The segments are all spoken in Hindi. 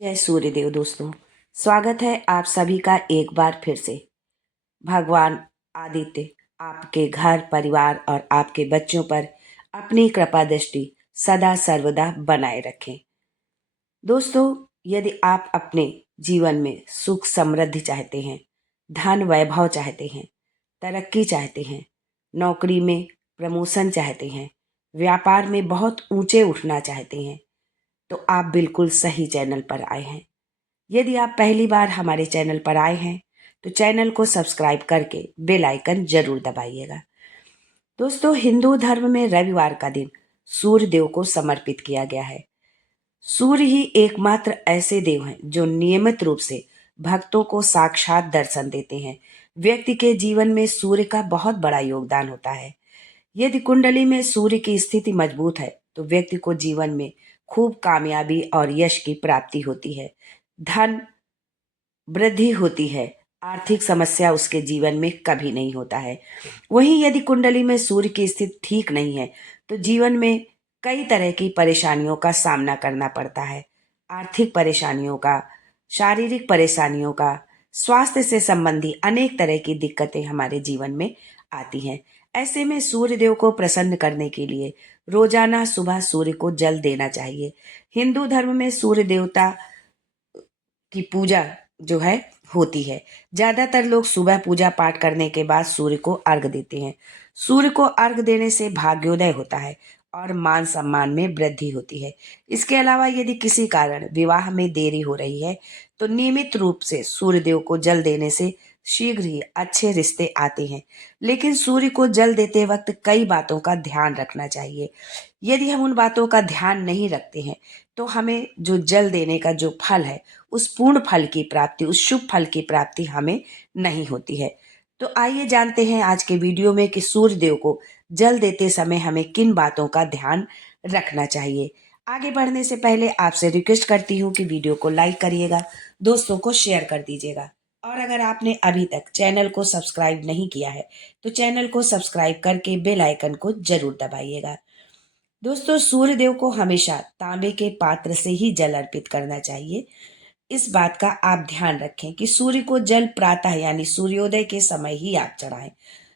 जय सूर्यदेव दोस्तों। स्वागत है आप सभी का एक बार फिर से। भगवान आदित्य आपके घर परिवार और आपके बच्चों पर अपनी कृपा दृष्टि सदा सर्वदा बनाए रखें। दोस्तों, यदि आप अपने जीवन में सुख समृद्धि चाहते हैं, धन वैभव चाहते हैं, तरक्की चाहते हैं, नौकरी में प्रमोशन चाहते हैं, व्यापार में बहुत ऊंचे उठना चाहते हैं, तो आप बिल्कुल सही चैनल पर आए हैं। यदि आप पहली बार हमारे चैनल पर आए हैं तो चैनल को सब्सक्राइब करके बेल आइकन जरूर दबाइएगा। दोस्तों, हिंदू धर्म में रविवार का दिन सूर्य देव को समर्पित किया गया है। सूर्य ही एकमात्र ऐसे देव हैं जो नियमित रूप से भक्तों को साक्षात दर्शन देते हैं। व्यक्ति के जीवन में सूर्य का बहुत बड़ा योगदान होता है। यदि कुंडली में सूर्य की स्थिति मजबूत है तो व्यक्ति को जीवन में खूब कामयाबी और यश की प्राप्ति होती है। धन वृद्धि होती है, आर्थिक समस्या उसके जीवन में कभी नहीं होता है। वहीं यदि कुंडली में सूर्य की स्थिति ठीक नहीं है तो जीवन में कई तरह की परेशानियों का सामना करना पड़ता है। आर्थिक परेशानियों का, शारीरिक परेशानियों का, स्वास्थ्य से संबंधी अनेक तरह की दिक्कतें हमारे जीवन में आती हैं। ऐसे में सूर्य देव को प्रसन्न करने के लिए रोजाना सुबह सूर्य को जल देना चाहिए। हिंदू धर्म में सूर्य देवता की पूजा जो है होती है। ज्यादातर लोग सुबह पूजा पाठ करने के बाद सूर्य को अर्घ देते हैं। सूर्य को अर्घ देने से भाग्योदय होता है और मान सम्मान में वृद्धि होती है। इसके अलावा यदि किसी कारण विवाह में देरी हो रही है तो नियमित रूप से सूर्य देव को जल देने से शीघ्र ही अच्छे रिश्ते आते हैं। लेकिन सूर्य को जल देते वक्त कई बातों का ध्यान रखना चाहिए। यदि हम उन बातों का ध्यान नहीं रखते हैं तो हमें जो जल देने का जो फल है, उस पूर्ण फल की प्राप्ति, उस शुभ फल की प्राप्ति हमें नहीं होती है। तो आइए जानते हैं आज के वीडियो में कि सूर्य देव को जल देते समय हमें किन बातों का ध्यान रखना चाहिए। आगे बढ़ने से पहले आपसे रिक्वेस्ट करती हूँ कि वीडियो को लाइक करिएगा, दोस्तों को शेयर कर दीजिएगा, और अगर आपने अभी तक चैनल को सब्सक्राइब नहीं किया है तो चैनल को सब्सक्राइब करके बेल आइकन को जरूर दबाइएगा। दोस्तों, सूर्य देव को हमेशा तांबे के पात्र से ही जल अर्पित करना चाहिए। इस बात का आप ध्यान रखें कि सूर्य को जल प्रातः यानी सूर्योदय के समय ही आप चढ़ाएं।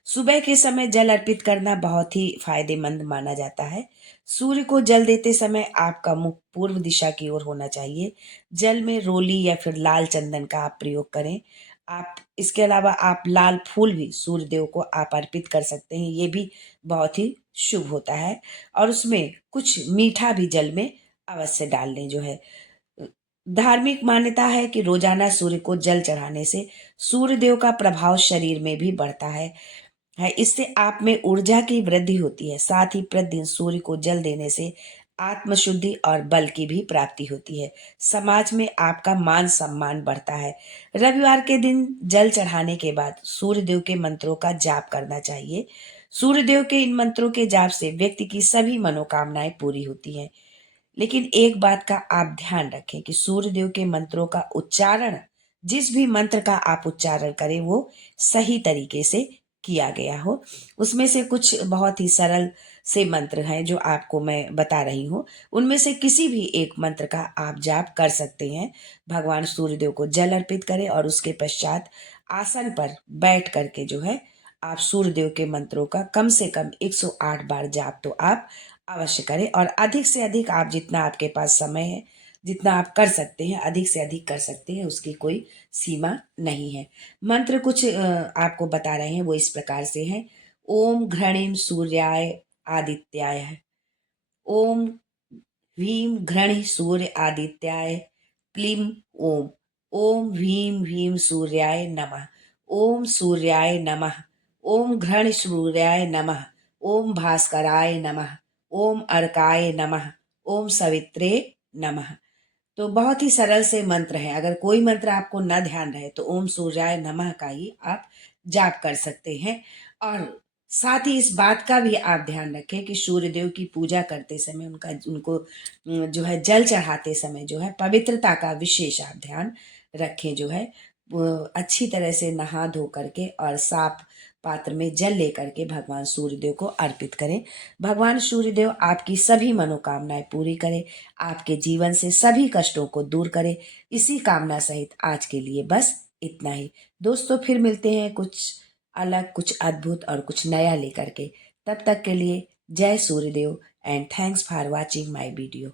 सुबह के समय जल अर्पित करना बहुत ही फायदेमंद माना जाता है। सूर्य को जल देते समय आपका मुख पूर्व दिशा की ओर होना चाहिए। जल में रोली या फिर लाल चंदन का आप प्रयोग करें। आप इसके अलावा आप लाल फूल भी सूर्य देव को आप अर्पित कर सकते हैं, ये भी बहुत ही शुभ होता है। और उसमें कुछ मीठा भी जल में अवश्य डाल दें जो है। धार्मिक मान्यता है कि रोजाना सूर्य को जल चढ़ाने से सूर्य देव का प्रभाव शरीर में भी बढ़ता है। इससे आप में ऊर्जा की वृद्धि होती है। साथ ही प्रतिदिन सूर्य को जल देने से आत्मशुद्धि और बल की भी प्राप्ति होती है। समाज में आपका मान सम्मान बढ़ता है। रविवार के दिन जल चढ़ाने के बाद सूर्य देव के मंत्रों का जाप करना चाहिए। सूर्य देव के इन मंत्रों के जाप से व्यक्ति की सभी मनोकामनाएं पूरी होती हैं। लेकिन एक बात का आप ध्यान रखें कि सूर्य देव के मंत्रों का उच्चारण, जिस भी मंत्र का आप उच्चारण करें, वो सही तरीके से किया गया हो। उसमें से कुछ बहुत ही सरल से मंत्र हैं जो आपको मैं बता रही हूँ। उनमें से किसी भी एक मंत्र का आप जाप कर सकते हैं। भगवान सूर्यदेव को जल अर्पित करें और उसके पश्चात आसन पर बैठ करके जो है आप सूर्यदेव के मंत्रों का कम से कम 108 बार जाप तो आप अवश्य करें। और अधिक से अधिक आप, जितना आपके पास समय है, जितना आप कर सकते हैं, अधिक से अधिक कर सकते हैं, उसकी कोई सीमा नहीं है। मंत्र कुछ आपको बता रहे हैं, वो इस प्रकार से हैं। ओम घृणिम सूर्याय आदित्याय। ओम ह्रीं घृणि सूर्य आदित्याय क्लीं ओम। ओम ह्रीं ह्रीं सूर्याय नमः। ओम सूर्याय नमः। ओम घृण सूर्याय नमः। ओम भास्कराय नमः। ओम अर्काय नमः। ओम सवित्रे नमः। तो बहुत ही सरल से मंत्र हैं। अगर कोई मंत्र आपको न ध्यान रहे तो ओम सूर्याय नमः का ही आप जाप कर सकते हैं। और साथ ही इस बात का भी आप ध्यान रखें कि सूर्य देव की पूजा करते समय उनको जो है जल चढ़ाते समय जो है पवित्रता का विशेष आप ध्यान रखें। जो है वो अच्छी तरह से नहा धो करके और साफ पात्र में जल लेकर के भगवान सूर्यदेव को अर्पित करें। भगवान सूर्यदेव आपकी सभी मनोकामनाएं पूरी करें, आपके जीवन से सभी कष्टों को दूर करें। इसी कामना सहित आज के लिए बस इतना ही। दोस्तों फिर मिलते हैं कुछ अलग, कुछ अद्भुत और कुछ नया लेकर के। तब तक के लिए जय Suryadev and thanks for watching my video.